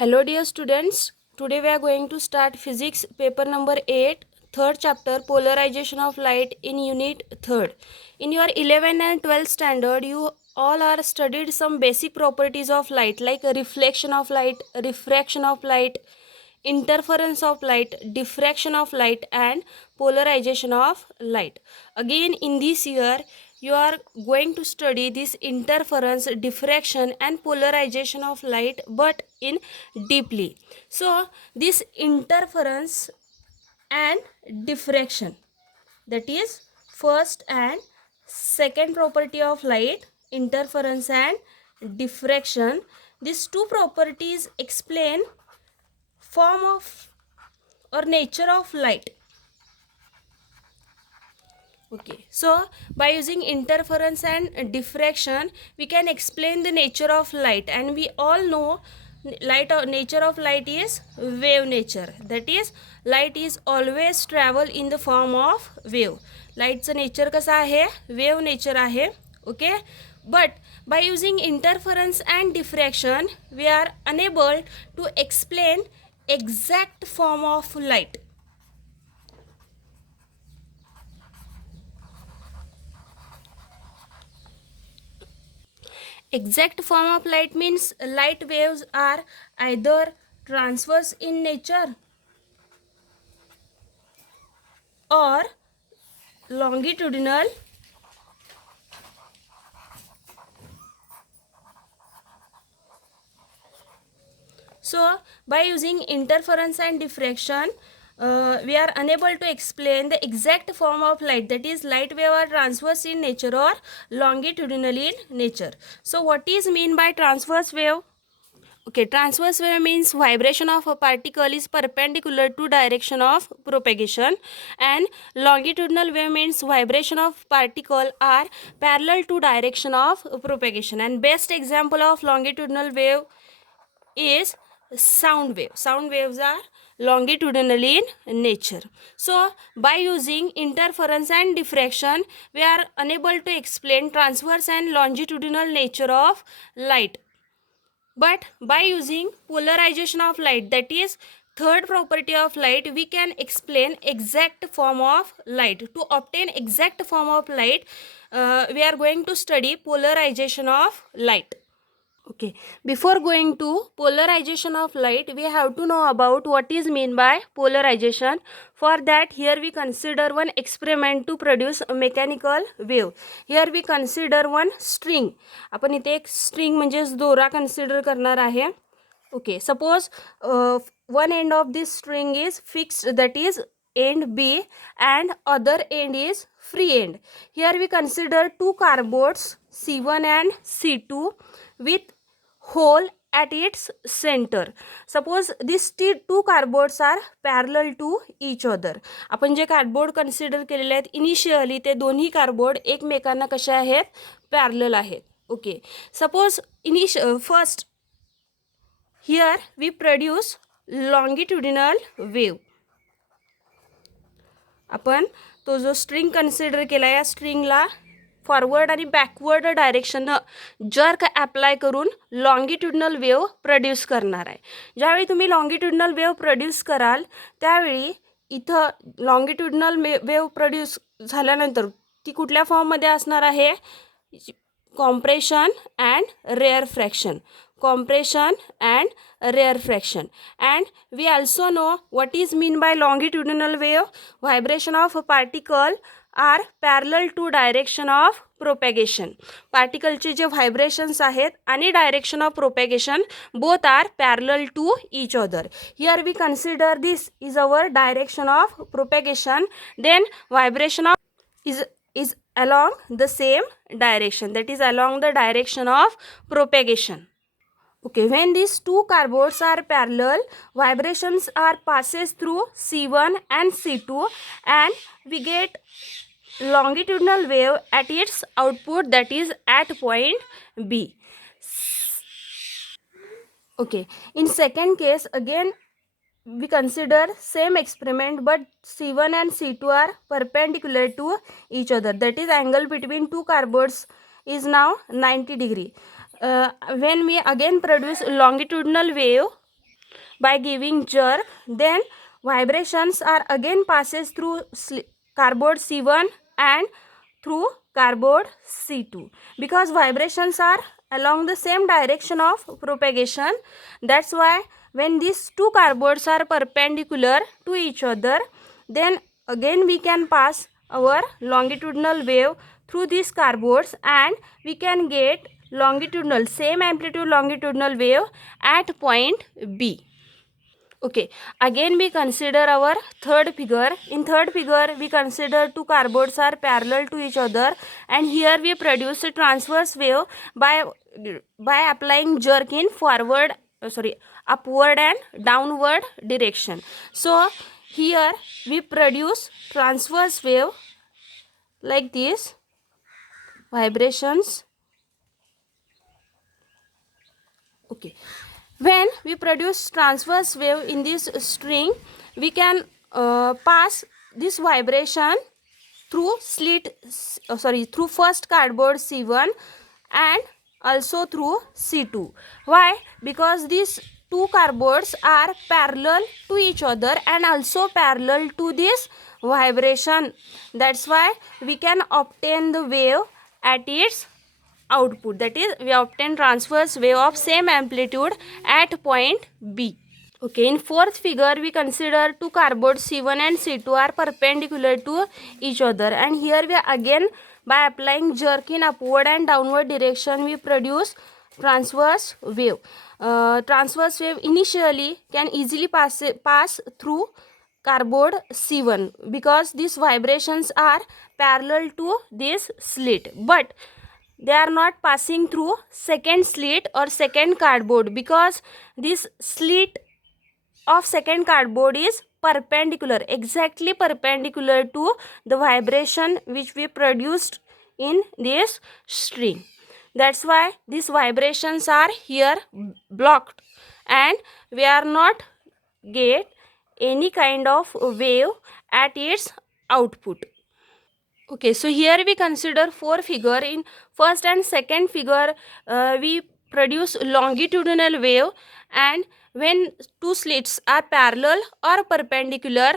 Hello dear students, today we are going to start physics paper number 8, third chapter polarization of light in unit 3rd. In your 11th and 12th standard you all are studied some basic properties of light like reflection of light, refraction of light, interference of light, diffraction of light and polarization of light. Again in this year you are going to study this interference, diffraction and polarization of light but in deeply. So this interference and diffraction, that is first and second property of light, interference and diffraction. These two properties explain form of or nature of light. Okay, so by using interference and diffraction we can explain the nature of light, and we all know nature of light is wave nature. That is, light is always travel in the form of wave. Lightचं nature कसं आहे, wave nature okay. ओके, but by using interference and diffraction we are unable to explain exact form of light. Exact form of light means light waves are either transverse in nature or longitudinal So by using interference and diffraction we are unable to explain the exact form of light, that is light wave are transverse in nature or longitudinal in nature. So what is mean by transverse wave? Okay, transverse wave means vibration of a particle is perpendicular to direction of propagation, and longitudinal wave means vibration of particle are parallel to direction of propagation. And best example of longitudinal wave is sound wave. Sound waves are longitudinal in nature. So by using interference and diffraction we are unable to explain transverse and longitudinal nature of light, but by using polarization of light, that is third property of light, we can explain exact form of light. To obtain exact form of light we are going to study polarization of light. Okay, before going to polarization of light we have to know about what is mean by polarization. For that here we consider one experiment to produce a mechanical wave. Here we consider one string. आपण इथे एक string म्हणजेच दोरा consider करणार आहे. Okay, suppose one end of this string is fixed, that is end B, and other end is free end. Here we consider two cardboards C1 and C2 with hole at its center. Suppose these two cardboards are parallel to each other. आपण जे cardboard consider केलेले आहेत initially ते दोन्ही cardboard एकमेकांना कसे आहेत, parallel आहेत. Okay, suppose first here we produce longitudinal wave. आपण तो जो स्ट्रिंग कन्सिडर केला या स्ट्रिंगला फॉरवर्ड आणि बॅकवर्ड डायरेक्शन जर्क अप्लाय करून लॉन्गिट्युडनल वेव्ह प्रोड्यूस करणार आहे. ज्यावेळी तुम्ही लॉन्गिट्युडनल वेव्ह प्रोड्यूस कराल त्यावेळी इथं लॉन्गिट्युडनल वेव्ह प्रोड्यूस झाल्यानंतर ती कुठल्या फॉर्ममध्ये असणार आहे, compression and rare fraction. Compression and rarefaction. And we also know what is mean by longitudinal wave. Vibration of a particle are parallel to direction of propagation. पार्टिकलचे जे व्हायब्रेशन्स आहेत आणि direction of propagation both are parallel to each other. Here we consider this is our direction of propagation, then vibration of is along the same direction, that is along the direction of propagation. Okay, when these two cardboards are parallel, vibrations are passes through C1 and C2 and we get longitudinal wave at its output, that is at point B. Okay, in second case again we consider same experiment, but C1 and C2 are perpendicular to each other, that is angle between two cardboards is now 90 degree. When we again produce longitudinal wave, by giving jerk, then vibrations are again passes through cardboard C1 and through cardboard C2. Because vibrations are along the same direction of propagation, that's why when these two cardboards are perpendicular to each other, then again we can pass our longitudinal wave through these cardboards and we can get longitudinal, same amplitude longitudinal wave at point B. Okay, again we consider our third figure. In third figure we consider two cardboards are parallel to each other, and here we produce a transverse wave by applying jerk in upward and downward direction. So here we produce transverse wave like this, vibrations. Okay, when we produce transverse wave in this string, we can pass this vibration through through first cardboard C1 and also through C2. Why? Because these two cardboards are parallel to each other and also parallel to this vibration. That's why we can obtain the wave at its output, that is we obtain transverse wave of same amplitude at point B. Okay, in fourth figure we consider two cardboards C1 and C2 are perpendicular to each other, and here we again by applying jerk in upward and downward direction we produce transverse wave. Transverse wave initially can easily pass through cardboard C1 because these vibrations are parallel to this slit, but they are not passing through second slit or second cardboard because this slit of second cardboard is perpendicular, exactly perpendicular to the vibration which we produced in this string. That's why these vibrations are here blocked and we are not get any kind of wave at its output. Okay, so here we consider four figure. In first and second figure we produce longitudinal wave, and when two slits are parallel or perpendicular,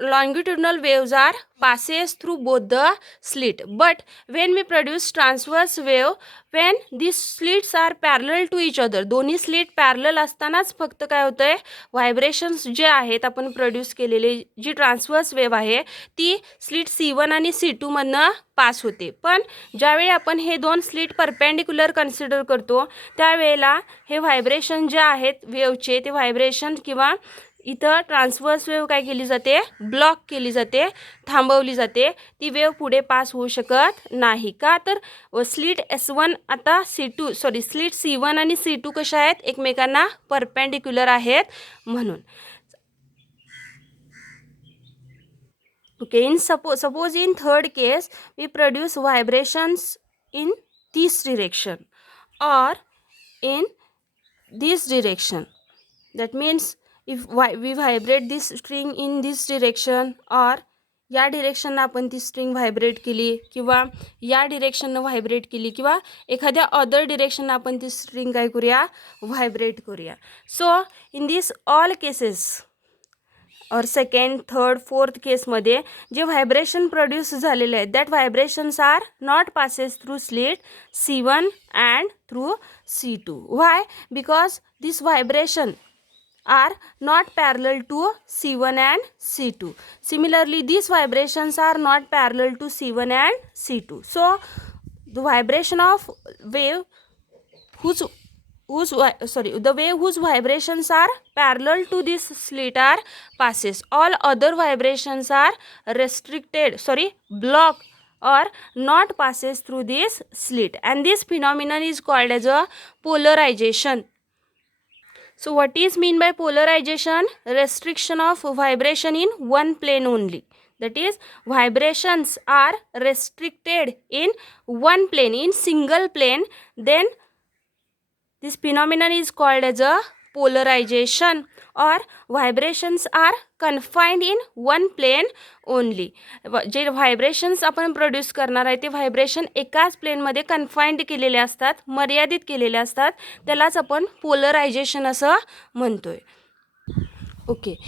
longitudinal waves are passes through both the slit. But when we produce transverse wave, when these slits are parallel to each other, दोन्ही slit parallel असतानाच फक्त काय होतं आहे, vibrations जे आहेत आपण produce केलेले जी transverse wave आहे ती स्लिट C1 आणि C2 मधनं पास होते. पण ज्यावेळी आपण हे दोन स्लिट परपेंडिक्युलर कन्सिडर करतो त्यावेळेला हे व्हायब्रेशन जे आहेत वेव्हचे ते व्हायब्रेशन किंवा इथं ट्रान्सवर्स वेव्ह काय केली जाते, ब्लॉक केली जाते, थांबवली जाते, ती वेव्ह पुढे पास होऊ शकत नाही. का तर स्लिट S1 आता स्लिट C1 आणि C2 कशा आहेत, एकमेकांना परपेंडिक्युलर आहेत म्हणून. Okay, in suppose in third case we produce vibrations in this direction or in this direction. That means if we vibrate this string in this direction or या direction आपण ती string vibrate केली किंवा या डिरेक्शननं vibrate केली किंवा एखाद्या other डिरेक्शननं आपण ती स्ट्रिंग काय करूया, व्हायब्रेट करूया. So in this all cases और सेकंड थर्ड फोर्थ केसमध्ये जे व्हायब्रेशन प्रोड्यूस झालेले आहेत that vibrations are not passes through slit C1 and through C2. Why? Because this vibration are not parallel to C1 and C2. Similarly, these vibrations are not parallel to C1 and C2. So, the vibration of wave whose vibrations are parallel to this slit are passes. All other vibrations are blocked or not passes through this slit, and this phenomenon is called as a polarization. So what is mean by polarization? Restriction of vibration in one plane only. That is, vibrations are restricted in one plane, in single plane, then this phenomenon is called as a polarization, or vibrations are confined in one plane only. J vibrations आपण produce करणार आहे ते vibration एकाच प्लेनमध्ये confined केलेले असतात, मर्यादित केलेले असतात, त्यालाच आपण पोलरायझेशन असं म्हणतोय. Okay.